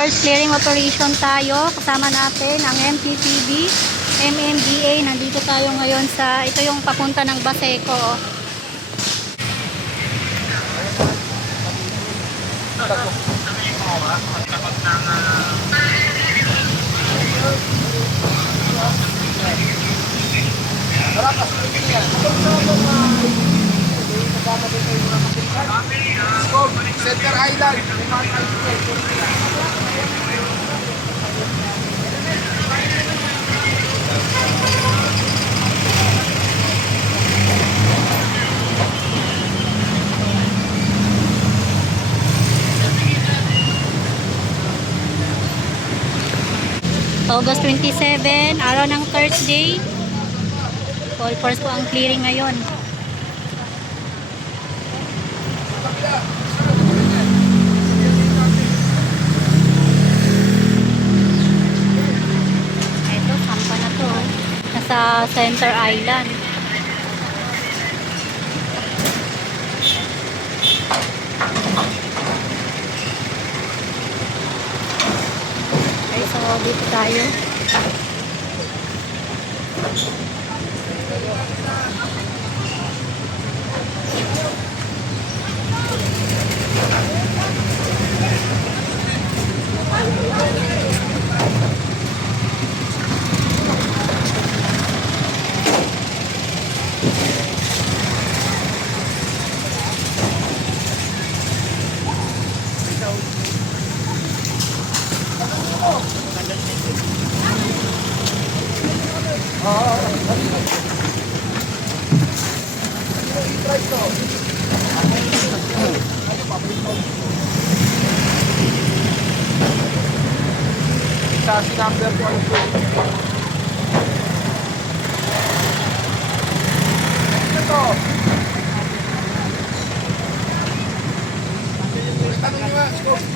First clearing operation tayo. Kasama natin ang MPPB, MMDA. Nandito tayo ngayon sa, ito yung papunta ng Baseco. Center Island. August 27, araw ng Thursday. All force po ang clearing ngayon. Ito, sampa na to. Nasa Center Island. Okay, so dito tayo. Chassis number 12. Ito. Tanong nyo nga, scope.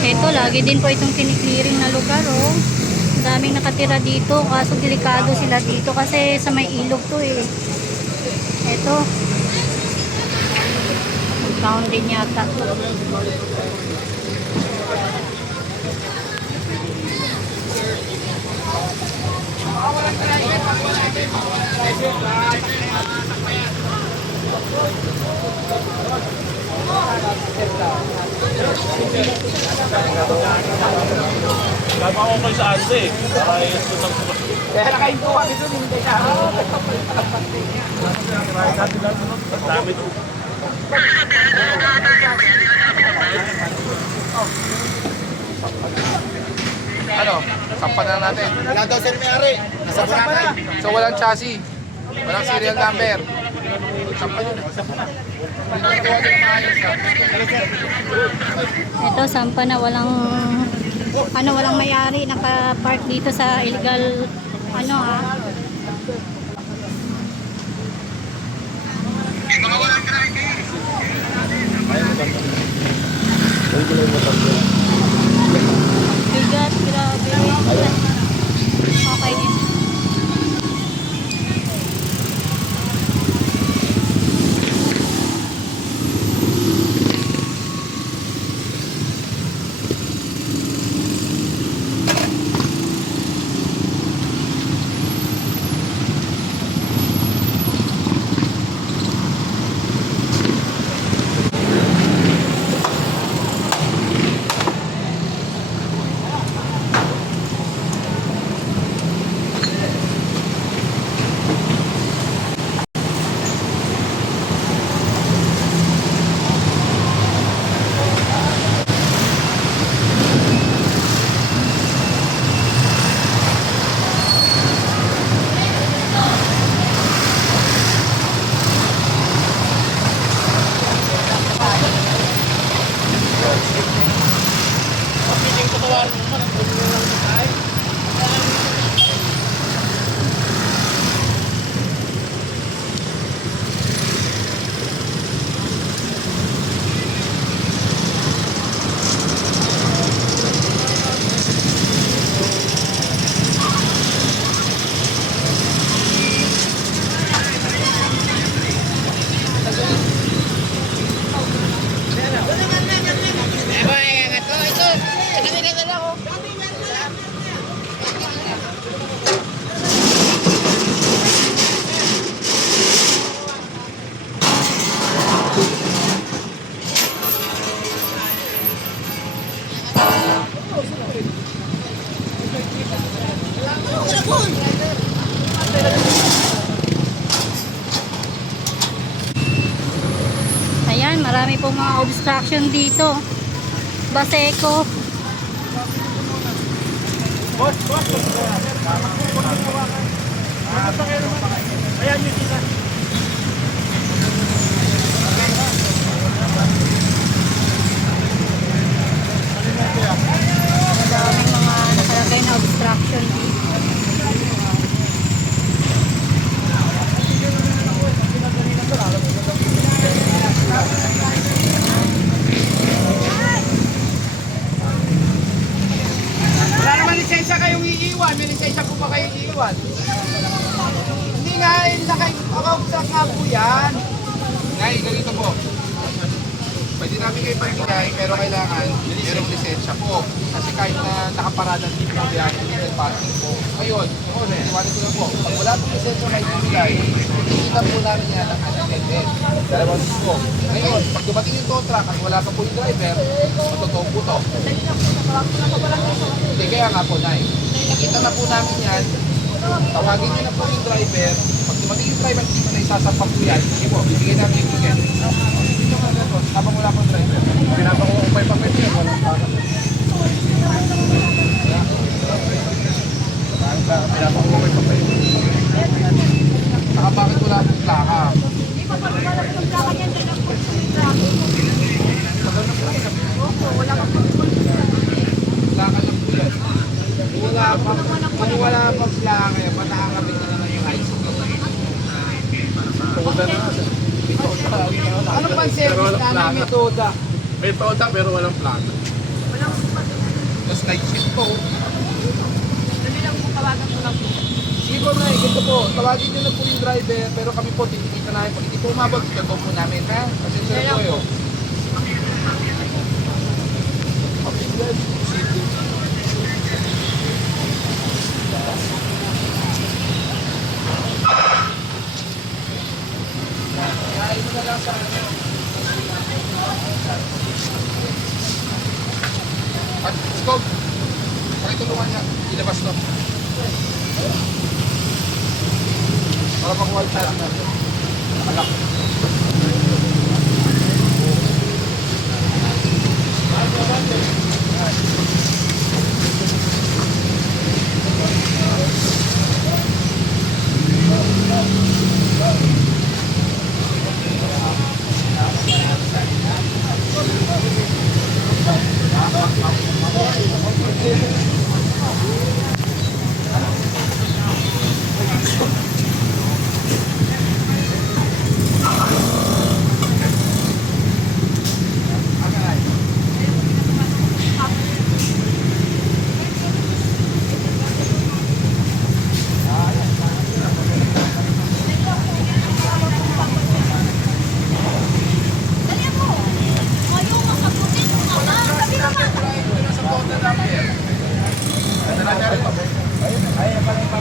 Ito, lagi din po itong kiniklearing na lugar, oh. Ang daming nakatira dito, kaso delikado sila dito kasi sa may ilog to eh. Ito. Town din yata. Tama ko kayo sa ante eh. Para yung tutang sa baso. Kaya nakahinto kami doon, hindi na. Ang dami doon. Ano? Sampan na natin. Wala daw sir may-ari. Nasa Boracay. So walang chassis. Walang serial number. Sampan yun. Ito, sampa na walang may-ari, naka-park dito sa illegal bigat, grabe. Okay din. Marami pong mga obstruction dito. Baseco. Ayan yung sila. Maraming mga nakalagay na obstruction dito. Wala naman lisensya kayong iiwan. May lisensya po ba kayong iiwan? Hindi nga, naka-obstruct nga po yan. Ngay, ganito po. Pwede namin kayo pagkikay, pero kailangan merong lisensya po. Kasi kahit na nakaparada dito ng biyahe, illegal parking po. Ngayon, iwanan ko lang po. Pag wala pong lisensya may bumigay, kita po namin yan ang unattended. Dalawang po. Ngayon, pag dumating yung tow truck at wala pa po yung driver, matotoo po to. Hindi, kaya nga po, Nay. Nakita na po namin yan. Tawagin niyo na po yung driver. Pag dumating yung driver, hindi pa na isasampa po yan. Sige po, bibigyan namin yung ticket. Habang wala pang driver. Pinapako ko pa yung papel niya. Walang para. Pinapako ko pa yung papel. Saka bakit wala pong plaka? Plaka lang po yan. Kung wala pang plaka, ba't nakakabit na naman yung high school? Toda na. Ano pa ang service namin may toda? May toda pero walang plaka. Tapos night shift po. Sige po, Nay, ganito po. Tawagin nyo na po yung driver, pero kami po, titikita namin. Pag hindi po umabot, gagawa po namin, ha? Kasi sir po yun. Kain mo na lang sa akin. At, Skog, pakitulungan niya. Ilabas to. Para makuha yung tayo natin. Nakalak.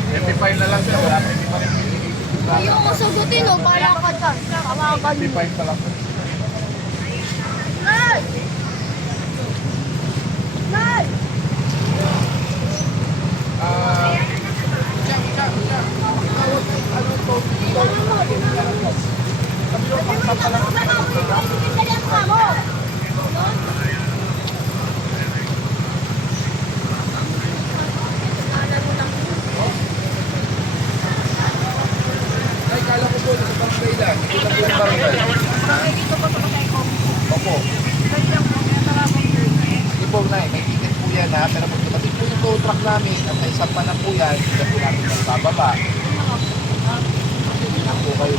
MP5 na lang siya, wala pa MP5. Ayaw mo sagutin o, para ka dyan. Tawagan mo. MP5 na lang. Nay! Nay! Ay, kala ko po, nasa barangay lang. Hindi lang po yung barangay. Opo. Hindi po, Nay, may ticket po yan ha. Pero pag dumating po yung tow truck namin at may sampa na po yan, hindi po namin yung bababa. Hindi po kayo.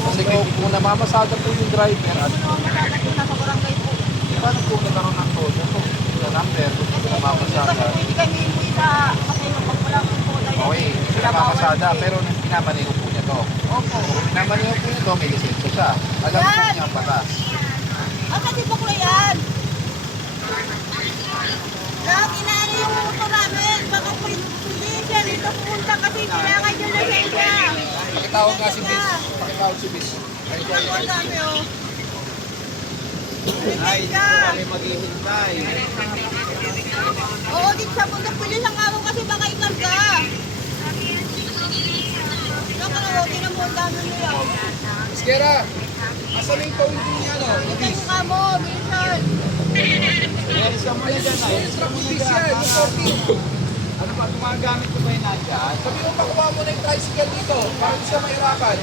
Kasi kung namamasada po yung driver at paano po nagkaroon ng tow? Yung number, kung namamasada. Okay, namamasada, pero pinamaneho po niya to. Kung pinamaneho po niya to, may lisensya siya. Alam po niya ang batas. Di ba ko yan? Inaano yung motor namin. Baka po hindi siya dito pumunta kasi kailangan yung lisensya. Pakitawag nga si Miss. Pakitawag si Miss. Ay, ko Ang dami oh. Ay, Lisensya. kami maghihintay. Oo, dito sa punta pulis ang araw kasi baka ikan ka. Baka na, hindi na mo ang dami nila. Iskera! Asan yung phone niya, no? Ikaw yung kamo, Wilson. Yes, ka muna dyan, ay. Yes, ka muna dyan. Ano ba, gumagamit ko ba yung nandyan? Sabi mo, pakuha mo na yung tricycle dito para hindi siya mahirapan.